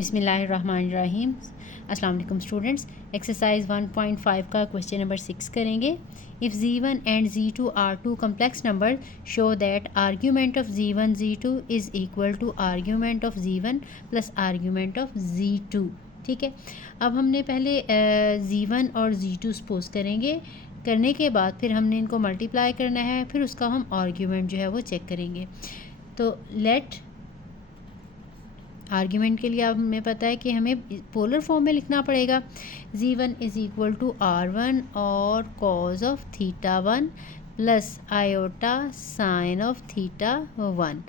बिस्मिल्लाहिर्रहमानिर्रहीम। अस्सलाम वालेकुम स्टूडेंट्स। एक्सरसाइज 1.5 का क्वेश्चन नंबर 6 करेंगे। If Z1 and Z2 are two complex number show that argument of Z1 Z2 is equal to argument of Z1 plus argument of Z2। ठीक है, अब हमने पहले Z1 और Z2 सपोज करेंगे। करने के बाद फिर हमने इनको मल्टीप्लाई करना है, फिर उसका हम आर्ग्यूमेंट जो है वो चेक करेंगे। तो लेट आर्ग्यूमेंट के लिए अब हमें पता है कि हमें पोलर फॉर्म में लिखना पड़ेगा। Z1 is equal to R1 और cos of theta 1 plus iota sine of theta 1।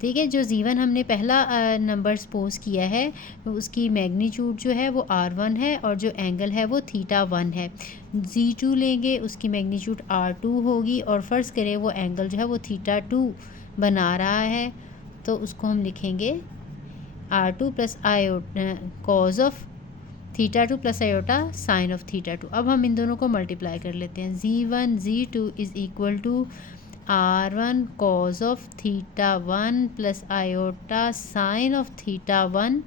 ठीक है, जो Z1 हमने पहला नंबर सपोज किया है उसकी मैग्नीट्यूड जो है वो R1 है और जो एंगल है वो थीटा 1 है। Z2 लेंगे, उसकी मैग्नीट्यूड R2 होगी और फ़र्ज़ करें वो एंगल जो है वो थीटा 2 बना रहा है, तो उसको हम लिखेंगे R2 plus iota cause of theta 2 plus iota sine of theta 2। अब हम इन दोनों को मल्टीप्लाई कर लेते हैं। Z1 Z2 is equal to R1 cos of theta 1 plus iota sine of theta 1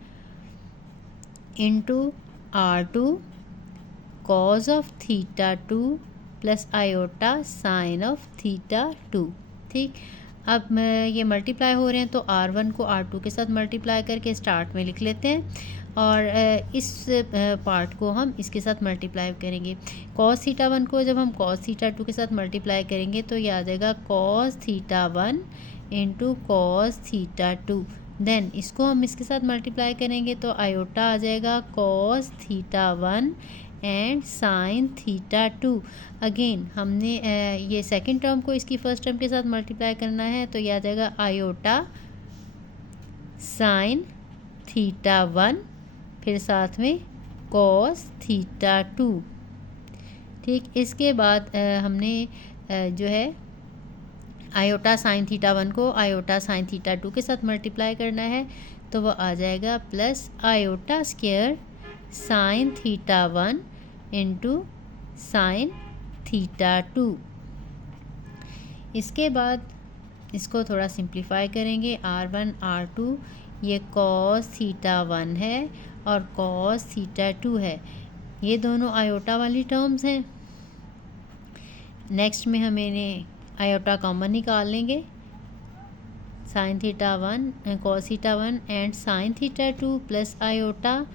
into R2 cos of theta 2 plus iota sine of theta 2। ठीक, अब ये मल्टीप्लाई हो रहे हैं तो R1 को R2 के साथ मल्टीप्लाई करके स्टार्ट में लिख लेते हैं और इस पार्ट को हम इसके साथ मल्टीप्लाई करेंगे। कॉस थीटा 1 को जब हम कॉस थीटा 2 के साथ मल्टीप्लाई करेंगे तो ये आ जाएगा cos theta 1 into cos theta 2। Then इसको हम इसके साथ मल्टीप्लाई करेंगे तो आयोटा आ जाएगा cos theta 1 and sine theta 2। Again हमने ये सेकंड टर्म को इसकी फर्स्ट टर्म के साथ मल्टीप्लाई करना है तो ये आ जाएगा आयोटा साइन थीटा 1 फिर साथ में कॉस थीटा 2। ठीक, इसके बाद हमने जो है आयोटा साइन थीटा 1 को आयोटा साइन थीटा 2 के साथ मल्टीप्लाई करना है तो वो आ जाएगा plus iota square sine theta 1 into sine theta 2। इसके बाद इसको थोड़ा सिंप्लीफाई करेंगे। R1 R2 ये कॉस थीटा 1 है और कॉस थीटा 2 है, ये दोनों आयोटा वाली टर्म्स हैं। नेक्स्ट में हमें आयोटा कॉमन निकाल लेंगे। Sign theta 1 cos theta 1 and sine theta 2 plus iota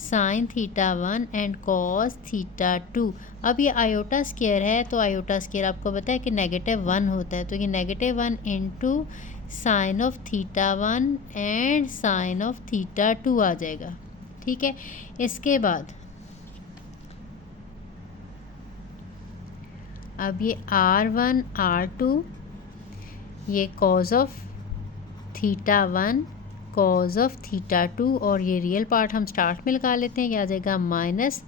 sign theta 1 and cos theta 2। अब ये आयोटा स्क्वायर है तो आयोटा स्क्वायर आपको पता है कि -1 होता है, तो ये -1 into sine of theta 1 and sine of theta 2 आ जाएगा। ठीक है, इसके बाद अब ये R1 R2 ये cos of theta 1 cos of theta 2 और ये रियल पार्ट हम स्टार्ट में लगा लेते हैं। ये आ जाएगा माइनस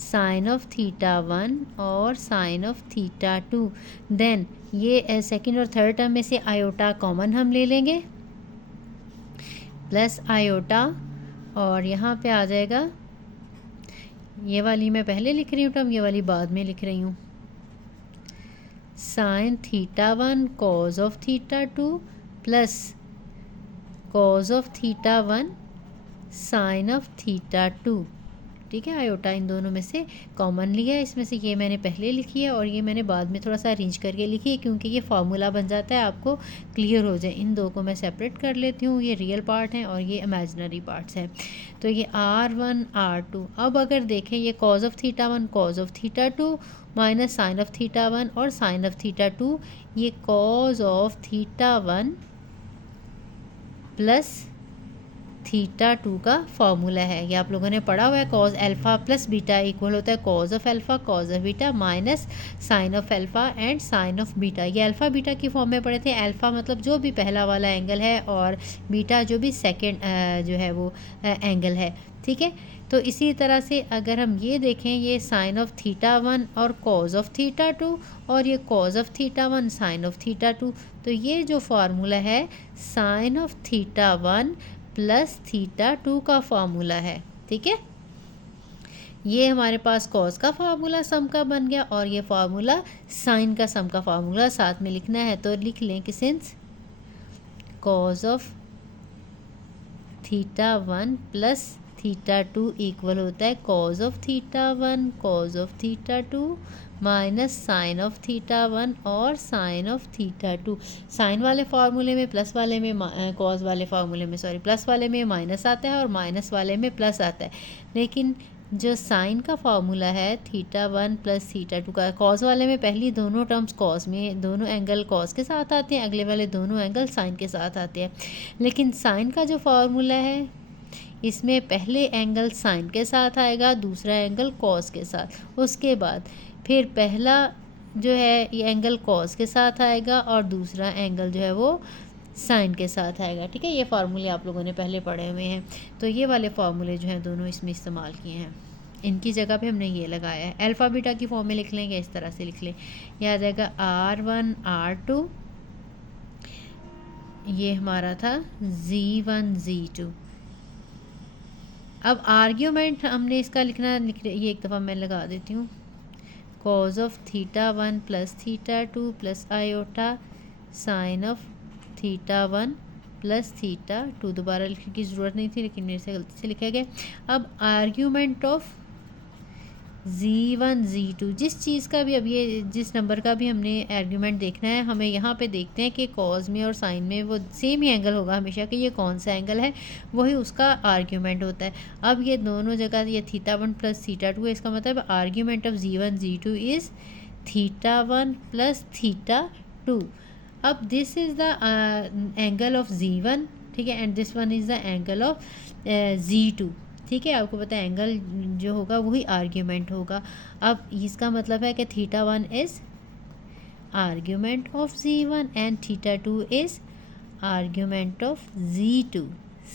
साइन ऑफ थीटा 1 और साइन ऑफ थीटा 2। देन ये सेकंड और थर्ड टर्म में से आयोटा कॉमन हम ले लेंगे प्लस आयोटा और यहाँ पे आ जाएगा, ये वाली मैं पहले लिख रही हूँ टर्म, ये वाली बाद में लिख रही हूँ, sine theta 1 cos of theta 2 plus cos of theta 1 sine of theta 2। ठीक है, आयोटा इन दोनों में से कॉमन लिया है, इसमें से ये मैंने पहले लिखी है और ये मैंने बाद में थोड़ा सा अरेंज करके लिखी है क्योंकि ये फार्मूला बन जाता है, आपको क्लियर हो जाए। इन दो को मैं सेपरेट कर लेती हूँ, ये रियल पार्ट हैं और ये इमेजिनरी पार्ट्स हैं। तो ये R1 R2। अब अगर देखें ये cos of theta 1 cos of theta 2 minus sine of theta 1 और साइन ऑफ थीटा 2, ये cos of theta 1 plus theta 2 का फॉर्मूला है। ये आप लोगों ने पढ़ा हुआ है, cos alpha plus beta equal होता है cos of alpha cos of beta minus sine of alpha and sine of beta. ये अल्फ़ा बीटा की फॉर्म में पढ़े थे। अल्फ़ा मतलब जो भी पहला वाला एंगल है और बीटा जो भी सेकंड जो है वो एंगल है। ठीक है, तो इसी तरह से अगर हम ये देखें, ये साइन ऑफ थीटा 1 और कॉज ऑफ थीटा 2 और ये cos of theta 1 sine of theta 2, तो ये जो फार्मूला है sine of theta 1 plus theta 2 का फार्मूला है। ठीक है, ये हमारे पास कॉस का फार्मूला सम का बन गया और ये फार्मूला साइन का सम का फार्मूला साथ में लिखना है, तो लिख लें कि since cos of theta one plus theta two equal होता है cos of theta one cos of theta two minus sine of theta one और sine of theta two. Sine वाले फार्मूले में प्लस वाले में कॉज वाले फार्मूले में प्लस वाले में माइनस आता है और माइनस वाले में प्लस आता है, लेकिन जो साइन का फार्मूला है theta one plus theta to का, कॉज वाले में पहली दोनों टर्म्स कॉज में, दोनों एंगल कॉज के साथ आते हैं, अगले वाले दोनों एंगल साइन के साथ आते हैं। लेकिन साइन का जो फार्मूला है इसमें पहले एंगल साइन के साथ आएगा, दूसरा एंगल कॉज के साथ, उसके बाद फिर पहला जो है ये एंगल कॉज के साथ आएगा और दूसरा एंगल जो है वो साइन के साथ आएगा। ठीक है, ये फार्मूले आप लोगों ने पहले पढ़े हुए हैं, तो ये वाले फार्मूले जो हैं दोनों इसमें इस्तेमाल किए हैं। इनकी जगह पे हमने ये लगाया है। अल्फ़ा बीटा की फॉर्म में लिख लेंगे, इस तरह से लिख लें, यह आ जाएगा R1 R2, ये हमारा था Z1 Z2। अब आर्ग्यूमेंट हमने इसका लिखना ये एक दफ़ा मैं लगा देती हूँ, cause of theta one plus theta two plus iota sine of theta one plus theta to. दोबारा लिखने की ज़रूरत नहीं थी लेकिन मेरे से गलती से लिखा गया। अब आर्ग्यूमेंट ऑफ Z1 Z2, जिस चीज़ का भी अब ये जिस नंबर का भी हमने आर्ग्यूमेंट देखना है, हमें यहाँ पे देखते हैं कि कॉज में और साइन में वो सेम ही एंगल होगा हमेशा, कि ये कौन सा एंगल है वही उसका आर्ग्यूमेंट होता है। अब ये दोनों जगह ये theta one plus theta two है, इसका मतलब argument of Z1 Z2 is theta one plus theta two. अब this is the angle of Z1, ठीक है, and this one is the angle of Z2। ठीक है, आपको पता है एंगल जो होगा वही आर्ग्यूमेंट होगा। अब इसका मतलब है कि theta one is argument of Z1 and theta two is argument of Z2।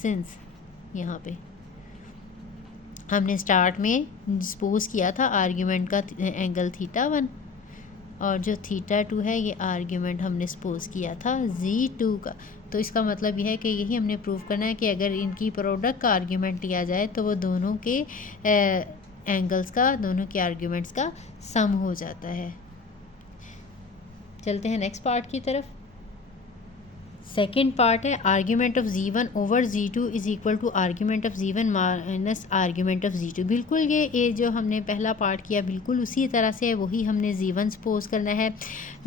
Since यहाँ पे हमने स्टार्ट में सपोज किया था आर्ग्यूमेंट का एंगल थीटा वन, और जो थीटा टू है ये आर्ग्यूमेंट हमने सपोज किया था Z2 का। तो इसका मतलब यह है कि यही हमने प्रूव करना है कि अगर इनकी प्रोडक्ट का आर्ग्यूमेंट लिया जाए तो वो दोनों के एंगल्स का, दोनों के आर्ग्यूमेंट्स का सम हो जाता है। चलते हैं नेक्स्ट पार्ट की तरफ। सेकेंड पार्ट है argument of Z1 over Z2 is equal to argument of Z1 minus argument of Z2। बिल्कुल ये जो हमने पहला पार्ट किया बिल्कुल उसी तरह से है, वही हमने Z1 सपोज करना है।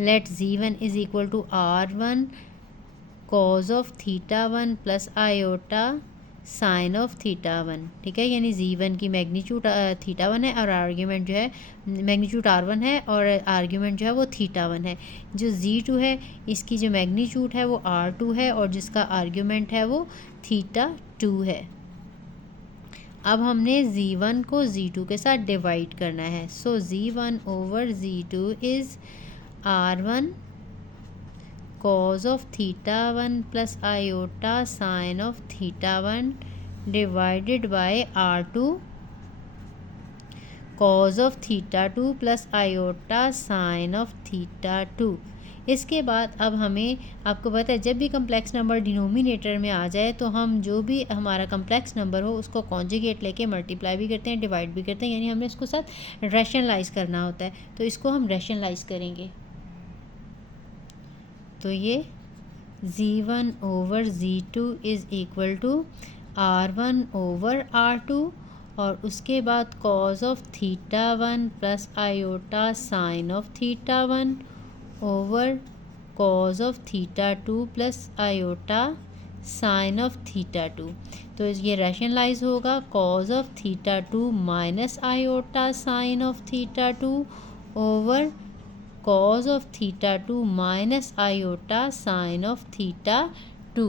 Let Z1 is equal to R1 cos of theta one plus iota sine of theta one. ठीक है, यानी Z1 की मैग्नीट्यूड थीटा वन है और आर्ग्यूमेंट जो है मैग्नीट्यूड R1 है और आर्ग्यूमेंट जो है वो थीटा वन है। जो Z2 है इसकी जो मैग्नीट्यूड है वो R2 है और जिसका आर्ग्यूमेंट है वो थीटा टू है। अब हमने Z1 को Z2 के साथ डिवाइड करना है। सो Z1 over Z2 is R1 cos of theta 1 plus iota sin of theta 1 divided by R2 cos of theta 2 plus iota sin of theta 2। इसके बाद अब हमें, आपको पता है जब भी कम्प्लेक्स नंबर डिनोमिनेटर में आ जाए तो हम जो भी हमारा कम्प्लेक्स नंबर हो उसको कॉन्जुगेट लेके मल्टीप्लाई भी करते हैं, डिवाइड भी करते हैं, यानी हमें इसको साथ रैशनलाइज करना होता है। तो इसको हम रैशनलाइज करेंगे, तो ये Z1 over Z2 is equal to R1 over R2 और उसके बाद cos of theta one plus iota sine of theta one over cos of theta two plus iota sine of theta two. तो ये rationalise होगा, cos of theta two minus iota sine of theta two over cos of theta two minus iota sine of theta two.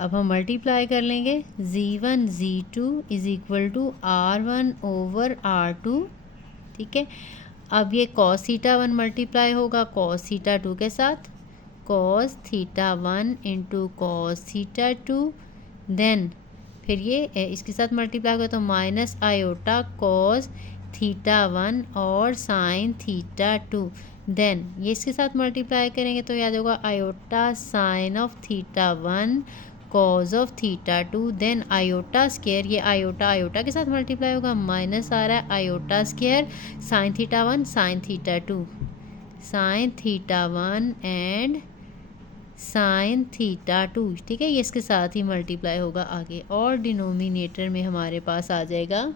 अब हम multiply कर लेंगे, Z1 Z2 is equal to R1 over R2। ठीक है, अब ये cos theta one multiply होगा cos theta two के साथ, cos theta one into cos theta two, then फिर ये इसके साथ मल्टीप्लाई होगा तो minus iota cos theta one और साइन थीटा टू, देन ये इसके साथ मल्टीप्लाई करेंगे तो याद होगा iota sine of theta one cos of theta two, then iota square, ये आयोटा आयोटा के साथ मल्टीप्लाई होगा, माइनस आ रहा है iota square sine theta one sine theta two, sine theta one and sine theta 2, ठीक है, ये इसके साथ ही मल्टीप्लाई होगा आगे, और डिनोमिनेटर में हमारे पास आ जाएगा,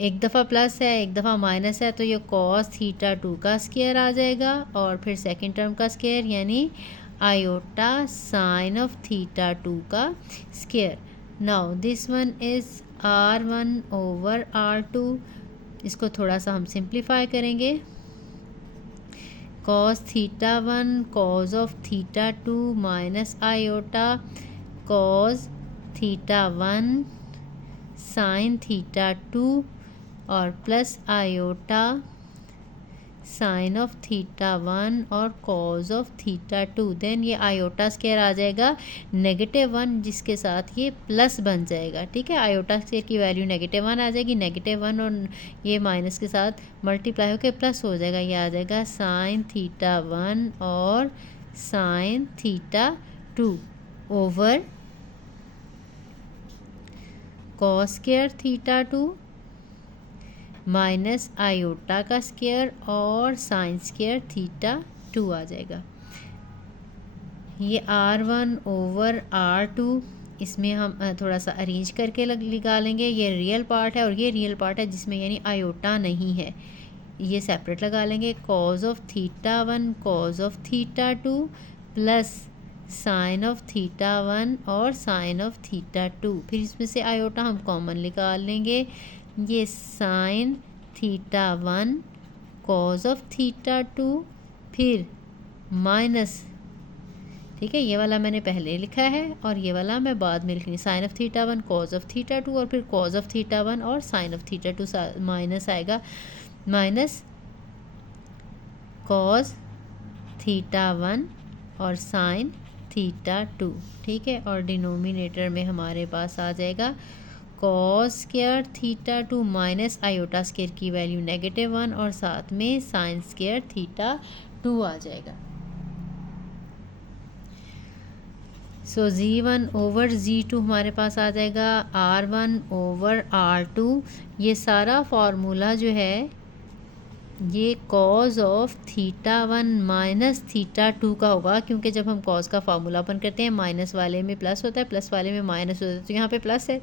एक दफ़ा प्लस है एक दफ़ा माइनस है, तो ये कॉस थीटा 2 का स्क्वायर आ जाएगा, और फिर सेकंड टर्म का स्क्वायर यानी आयोटा साइन ऑफ थीटा 2 का square. Now this one is R1 over R2, इसको थोड़ा सा हम सिंप्लीफाई करेंगे, cos theta 1 cos of theta 2 minus iota cos theta 1 sine theta 2 और plus iota sine of theta 1 और कॉज ऑफ थीटा 2। देन ये iota square आ जाएगा -1, जिसके साथ ये प्लस बन जाएगा, ठीक है, आयोटा स्क्वायर की वैल्यू -1 आ जाएगी, -1 और ये माइनस के साथ मल्टीप्लाई होकर प्लस हो जाएगा, ये आ जाएगा साइन थीटा 1 और sine theta 2 over cos square theta 2 minus iota का स्क्वायर और साइन स्क्वायर थीटा 2 आ जाएगा। ये R1 ओवर R2, इसमें हम थोड़ा सा अरेंज करके निकालेंगे, ये रियल पार्ट है और ये रियल पार्ट है जिसमें यानी आयोटा नहीं है, ये सेपरेट लगा लेंगे, cause of theta 1 cos of theta 2 plus sign of theta 1 और साइन ऑफ थीटा 2, फिर इसमें से आयोटा हम कॉमन निकाल लेंगे, ये sign theta 1 cos of theta 2 फिर माइनस, ठीक है, ये वाला मैंने पहले लिखा है और ये वाला मैं बाद में लिखूँगी, sine of theta 1 cos of theta 2 और फिर कॉज ऑफ थीटा 1 और साइन ऑफ थीटा 2 माइनस आएगा, माइनस कॉज थीटा 1 और साइन थीटा 2, ठीक है, और डिनोमिनेटर में हमारे पास आ जाएगा cos square theta 2 minus iota square की वैल्यू -1 और साथ में साइन स्क्वायर थीटा 2 आ जाएगा। सो Z1 ओवर Z2 हमारे पास आ जाएगा R1 ओवर R2, ये सारा फार्मूला जो है ये cos of theta 1 minus theta 2 का होगा, क्योंकि जब हम कॉज का फार्मूला ओपन करते हैं माइनस वाले में प्लस होता है, प्लस वाले में माइनस होता है, तो यहाँ पे प्लस है,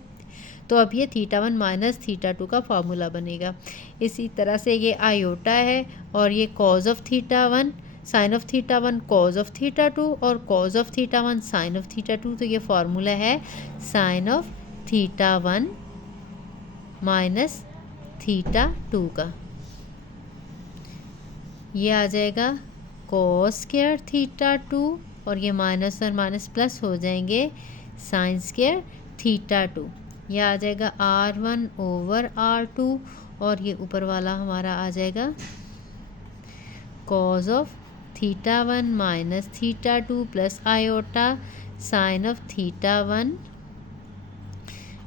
तो अब ये थीटा 1 माइनस थीटा 2 का फार्मूला बनेगा। इसी तरह से ये आयोटा है और ये cos of theta 1 sine of theta 1 cos of theta 2 और cos of theta 1 sine of theta 2, तो ये फार्मूला है sine of theta 1 minus theta 2 का, ये आ जाएगा कॉस स्क्वायर थीटा 2 और ये माइनस और माइनस प्लस हो जाएंगे साइन स्क्वायर थीटा 2, यह आ जाएगा R1 ओवर R2 और ये ऊपर वाला हमारा आ जाएगा cause of theta 1 minus theta 2 plus iota sine of theta 1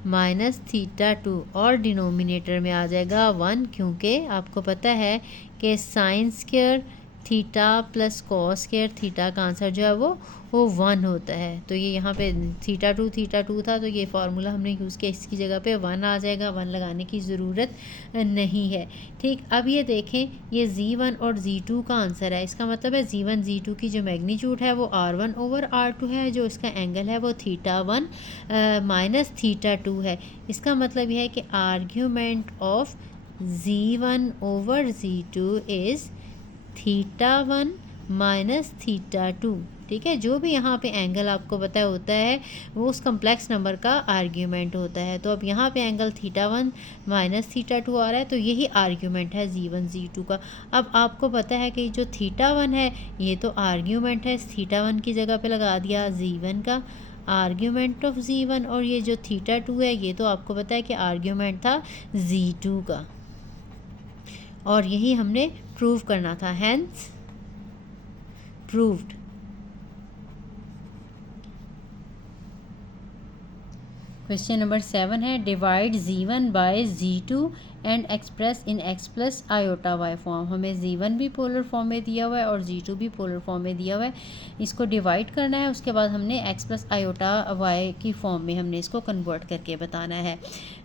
minus theta 2 और डिनोमिनेटर में आ जाएगा 1, क्योंकि आपको पता है कि sine square theta plus cos square theta का आंसर जो है वो 1 होता है, तो ये यहाँ पे थीटा 2 था, तो ये फार्मूला हमने यूज़ किया, इसकी जगह पे 1 आ जाएगा, 1 लगाने की ज़रूरत नहीं है, ठीक। अब ये देखें ये Z1 और Z2 का आंसर है, इसका मतलब है Z1 Z2 की जो मैग्नीट्यूड है वो R1 ओवर R2 है, जो इसका एंगल है वो थीटा 1 माइनस थीटा 2 है, इसका मतलब यह है कि argument of Z1 over Z2 is theta 1 minus theta 2, ठीक है, जो भी यहाँ पे एंगल आपको पता होता है वो उस कम्प्लेक्स नंबर का आर्ग्यूमेंट होता है, तो अब यहाँ पे एंगल थीटा 1 माइनस थीटा 2 आ रहा है, तो यही आर्ग्यूमेंट है Z1 Z2 का। अब आपको पता है कि जो थीटा 1 है ये तो आर्ग्यूमेंट है, थीटा 1 की जगह पे लगा दिया Z1 का आर्ग्यूमेंट ऑफ Z1, और ये जो थीटा 2 है ये तो आपको पता है कि आर्ग्यूमेंट था Z2 का, और यही हमने प्रूव करना था, हैंस प्रूव्ड। क्वेश्चन नंबर 7 है divide Z1 by Z2 and express in x plus iota y form. हमें Z1 भी पोलर फॉर्म में दिया हुआ है और Z2 भी पोलर फॉर्म में दिया हुआ है, इसको डिवाइड करना है, उसके बाद हमने x प्लस आयोटा y की फॉर्म में हमने इसको कन्वर्ट करके बताना है।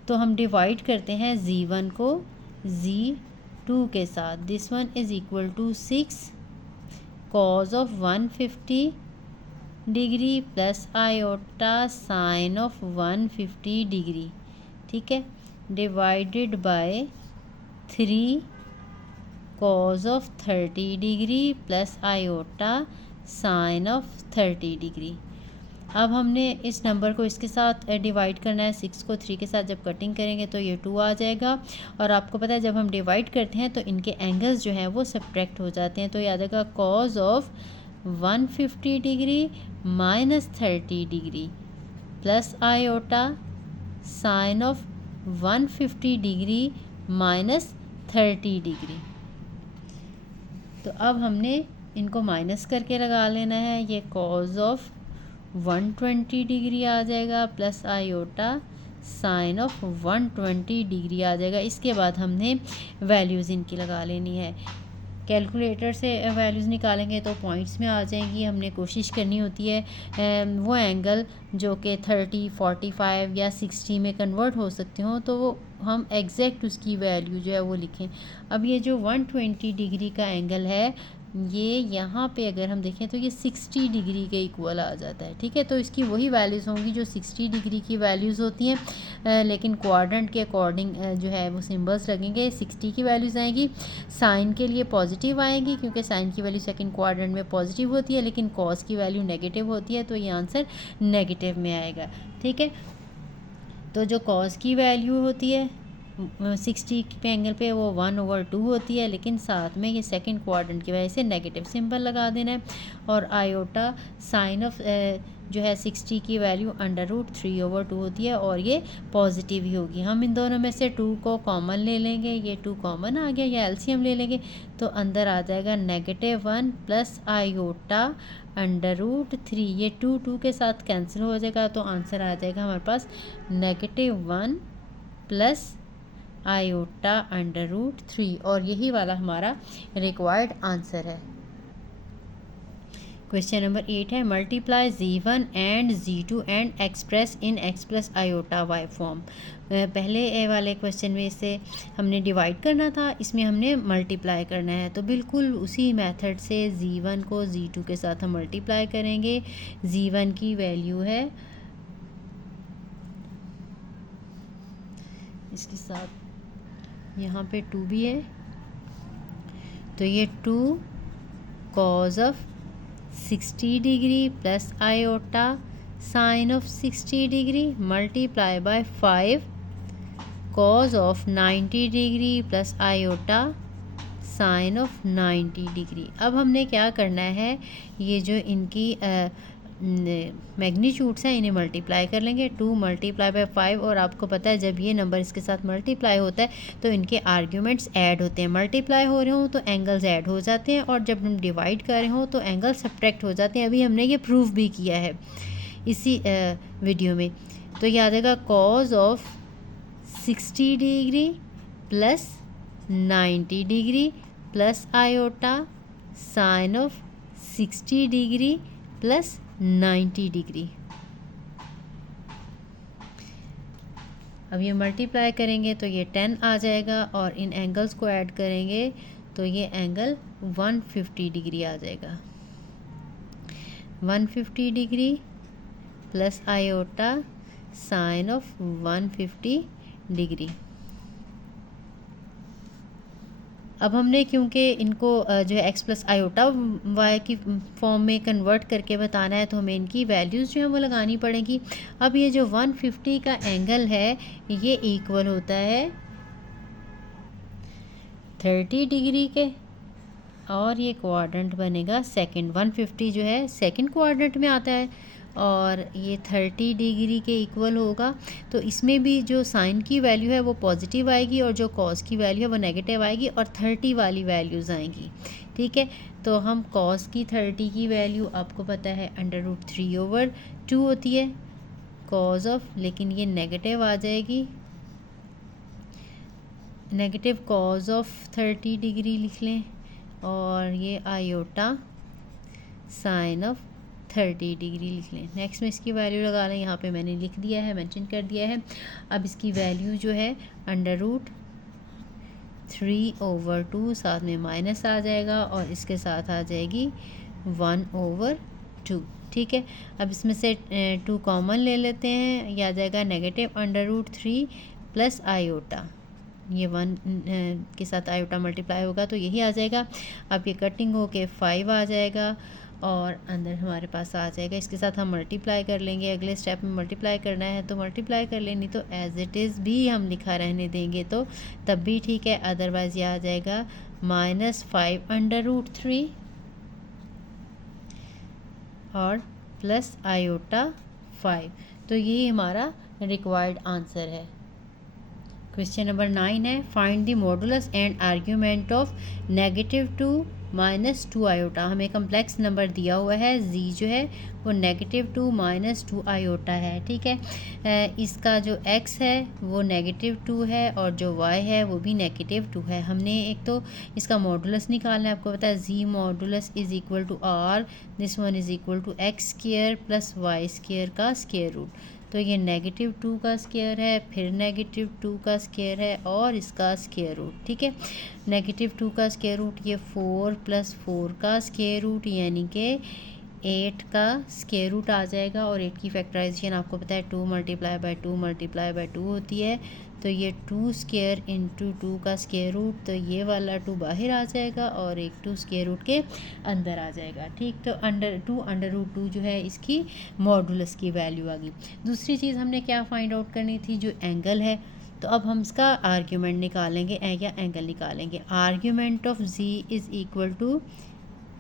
तो हम डिवाइड करते हैं Z1 को Z2 के साथ, this one is equal to 6 cos of 150 degree plus iota sine of 150 degree, ठीक है, divided by 3 cos of 30 degree plus iota sine of 30 degree. अब हमने इस नंबर को इसके साथ डिवाइड करना है, 6 को 3 के साथ जब कटिंग करेंगे तो ये 2 आ जाएगा। और आपको पता है जब हम डिवाइड करते हैं तो इनके एंगल्स जो हैं वो सब्ट्रैक्ट हो जाते हैं, तो याद रखा cause of 150 degree minus 30 degree plus iota sine of 150 degree minus 30 degree. तो अब हमने इनको माइनस करके लगा लेना है, ये कॉज ऑफ 120 डिग्री आ जाएगा plus iota sine of 120 degree आ जाएगा। इसके बाद हमने वैल्यूज़ इनकी लगा लेनी है। कैलकुलेटर से वैल्यूज़ निकालेंगे तो पॉइंट्स में आ जाएंगी। हमने कोशिश करनी होती है वो एंगल जो कि 30, 45 या 60 में कन्वर्ट हो सकते हो, तो वो हम एग्जैक्ट उसकी वैल्यू जो है वो लिखें। अब ये जो 120 डिग्री का एंगल है ये यहाँ पे अगर हम देखें तो ये 60 डिग्री के इक्वल आ जाता है, ठीक है। तो इसकी वही वैल्यूज़ होंगी जो 60 डिग्री की वैल्यूज़ होती हैं, लेकिन क्वाड्रेंट के अकॉर्डिंग जो है वो सिंबल्स लगेंगे। 60 की वैल्यूज़ आएंगी, साइन के लिए पॉजिटिव आएंगी क्योंकि साइन की वैल्यू सेकंड क्वाड्रेंट में पॉजिटिव होती है, लेकिन कॉस की वैल्यू नेगेटिव होती है, तो ये आंसर नेगेटिव में आएगा, ठीक है। तो जो कॉस की वैल्यू होती है 60 पे एंगल पे वो 1/2 होती है, लेकिन साथ में ये सेकंड क्वाड्रेंट की वजह से नेगेटिव सिंबल लगा देना है। और आयोटा साइन ऑफ जो है 60 की वैल्यू √3/2 होती है और ये पॉजिटिव ही होगी। हम इन दोनों में से 2 को कॉमन ले लेंगे, ये 2 कॉमन आ गया, या एलसीएम ले लेंगे तो अंदर आ जाएगा -1 प्लस आयोटा √3। ये 2 के साथ कैंसिल हो जाएगा तो आंसर आ जाएगा हमारे पास -1 प्लस आयोटा √3, और यही वाला हमारा रिक्वायर्ड आंसर है। क्वेश्चन नंबर 8 है multiply Z1 and Z2 and express in x plus iota y form. पहले वाले क्वेश्चन में से हमने डिवाइड करना था, इसमें हमने मल्टीप्लाई करना है, तो बिल्कुल उसी मेथड से Z1 को Z2 के साथ हम मल्टीप्लाई करेंगे। Z1 की वैल्यू है इसके साथ यहाँ पे 2 भी है, तो ये 2 cause of 60 degree plus iota sine of 60 degree multiply by 5 cause of 90 degree plus iota sine of 90 degree. अब हमने क्या करना है, ये जो इनकी मैग्नीट्यूड्स हैं इन्हें मल्टीप्लाई कर लेंगे। 2 मल्टीप्लाई बाय 5, और आपको पता है जब ये नंबर इसके साथ मल्टीप्लाई होता है तो इनके आर्ग्यूमेंट्स ऐड होते हैं। मल्टीप्लाई हो रहे हों तो एंगल्स ऐड हो जाते हैं, और जब हम डिवाइड कर रहे हों तो एंगल सब्ट्रैक्ट हो जाते हैं। अभी हमने ये प्रूफ भी किया है इसी वीडियो में। तो याद आएगा cause of 60 degree plus 90 degree plus iota sine of 60 degree plus 90 degree. अब ये मल्टीप्लाई करेंगे तो ये 10 आ जाएगा, और इन एंगल्स को ऐड करेंगे तो ये एंगल 150 डिग्री आ जाएगा। 150 degree plus iota sine of 150 degree. अब हमने क्योंकि इनको जो है x प्लस आयोटा y की फॉर्म में कन्वर्ट करके बताना है, तो हमें इनकी वैल्यूज़ जो है वो लगानी पड़ेगी। अब ये जो 150 का एंगल है ये इक्वल होता है 30 डिग्री के, और ये क्वाड्रेंट बनेगा सेकंड। 150 जो है सेकंड क्वाड्रेंट में आता है, और ये 30 डिग्री के इक्वल होगा। तो इसमें भी जो साइन की वैल्यू है वो पॉजिटिव आएगी, और जो कॉस की वैल्यू है वो नेगेटिव आएगी, और 30 वाली वैल्यूज़ आएंगी, ठीक है। तो हम कॉस की 30 की वैल्यू आपको पता है √3/2 होती है कॉज ऑफ, लेकिन ये नेगेटिव आ जाएगी, नेगेटिव कॉज ऑफ 30 डिग्री लिख लें, और ये आयोटा साइन ऑफ 30 डिग्री लिख लें। नेक्स्ट में इसकी वैल्यू लगा लें, यहाँ पे मैंने लिख दिया है, मेंशन कर दिया है। अब इसकी वैल्यू जो है 3/2, साथ में माइनस आ जाएगा और इसके साथ आ जाएगी 1/2। ठीक है, अब इसमें से 2 कॉमन ले लेते हैं, यह आ जाएगा -√3 प्लस आयोटा, ये 1 के साथ आयोटा मल्टीप्लाई होगा तो यही आ जाएगा। अब ये कटिंग हो के 5 आ जाएगा और अंदर हमारे पास आ जाएगा, इसके साथ हम मल्टीप्लाई कर लेंगे। अगले स्टेप में मल्टीप्लाई करना है तो मल्टीप्लाई कर लेनी, तो एज इट इज़ भी हम लिखा रहने देंगे तो तब भी ठीक है, अदरवाइज़ ये आ जाएगा -5/√3 और प्लस आयोटा 5। तो यही हमारा रिक्वायर्ड आंसर है। क्वेश्चन नंबर 9 है, find the modulus and argument of -2 -2 iota. हमें कम्प्लेक्स नंबर दिया हुआ है, z जो है वो -2 -2 आयोटा है। ठीक है, इसका जो x है वो -2 है और जो y है वो भी -2 है। हमने एक तो इसका मॉडुलस निकालना है, आपको पता है z modulus is equal to r, this one is equal to x² plus y² का स्क्वायर रूट। तो ये -2 का स्क्वायर है, फिर -2 का स्क्वायर है और इसका स्क्वायर रूट। ठीक है, -2 का स्क्वायर रूट ये 4 + 4 का स्क्वायर रूट यानी कि 8 का स्क्वायर रूट आ जाएगा। और 8 की फैक्टराइजेशन आपको पता है 2 × 2 होती है, तो ये 2² × 2 का स्क्वायर रूट, तो ये वाला 2 बाहर आ जाएगा और एक 2 स्क्वायर रूट के अंदर आ जाएगा। ठीक, तो √2 जो है इसकी मॉडुलस की वैल्यू आ गई। दूसरी चीज़ हमने क्या फाइंड आउट करनी थी, जो एंगल है, तो अब हम इसका आर्ग्यूमेंट निकालेंगे या एंगल निकालेंगे। Argument of z is equal to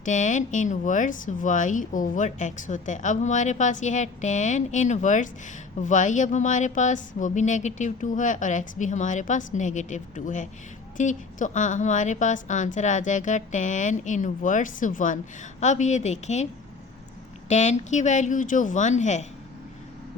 tan inverse y/x होता है। अब हमारे पास ये है tan इनवर्स y, अब हमारे पास वो भी -2 है और x भी हमारे पास -2 है। ठीक, तो हमारे पास आंसर आ जाएगा tan इनवर्स 1। अब ये देखें, tan की वैल्यू जो 1 है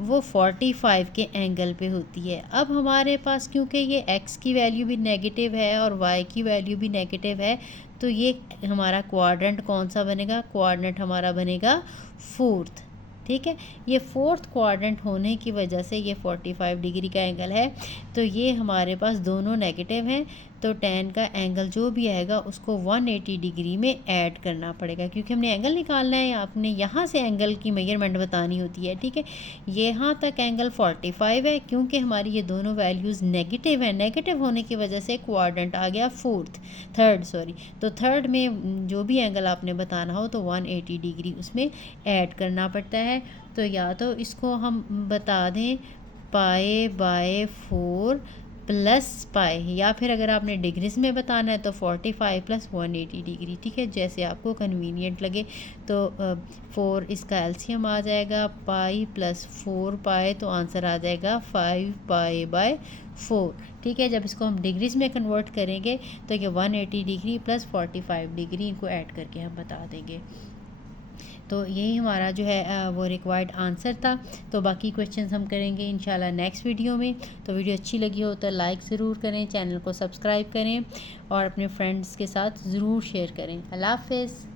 वो 45 के एंगल पे होती है। अब हमारे पास क्योंकि ये x की वैल्यू भी नेगेटिव है और y की वैल्यू भी नेगेटिव है, तो ये हमारा क्वाड्रेंट कौन सा बनेगा, क्वाड्रेंट हमारा बनेगा 4th। ठीक है, ये 4th क्वाड्रेंट होने की वजह से ये 45 डिग्री का एंगल है, तो ये हमारे पास दोनों नेगेटिव हैं, तो tan का एंगल जो भी आएगा उसको 180 डिग्री में ऐड करना पड़ेगा, क्योंकि हमने एंगल निकालना है, आपने यहाँ से एंगल की मेजरमेंट बतानी होती है। ठीक है, यहाँ तक एंगल 45 है, क्योंकि हमारी ये दोनों वैल्यूज़ नेगेटिव हैं, नेगेटिव होने की वजह से क्वाड्रेंट आ गया थर्ड। तो थर्ड में जो भी एंगल आपने बताना हो तो 180 डिग्री उसमें ऐड करना पड़ता है। तो या तो इसको हम बता दें π/4 प्लस पाई, या फिर अगर आपने डिग्रीज में बताना है तो 45 + 180 डिग्री। ठीक है, जैसे आपको कन्वीनियंट लगे। तो 4 इसका एलसीएम आ जाएगा, पाई + 4π, तो आंसर आ जाएगा 5π/4। ठीक है, जब इसको हम डिग्रीज में कन्वर्ट करेंगे तो ये 180 डिग्री प्लस 45 डिग्री इनको ऐड करके हम बता देंगे। तो यही हमारा जो है वो रिक्वायर्ड आंसर था। तो बाकी क्वेश्चंस हम करेंगे इंशाल्लाह नेक्स्ट वीडियो में। तो वीडियो अच्छी लगी हो तो लाइक ज़रूर करें, चैनल को सब्सक्राइब करें और अपने फ्रेंड्स के साथ ज़रूर शेयर करें। अल्लाह हाफ़िज़।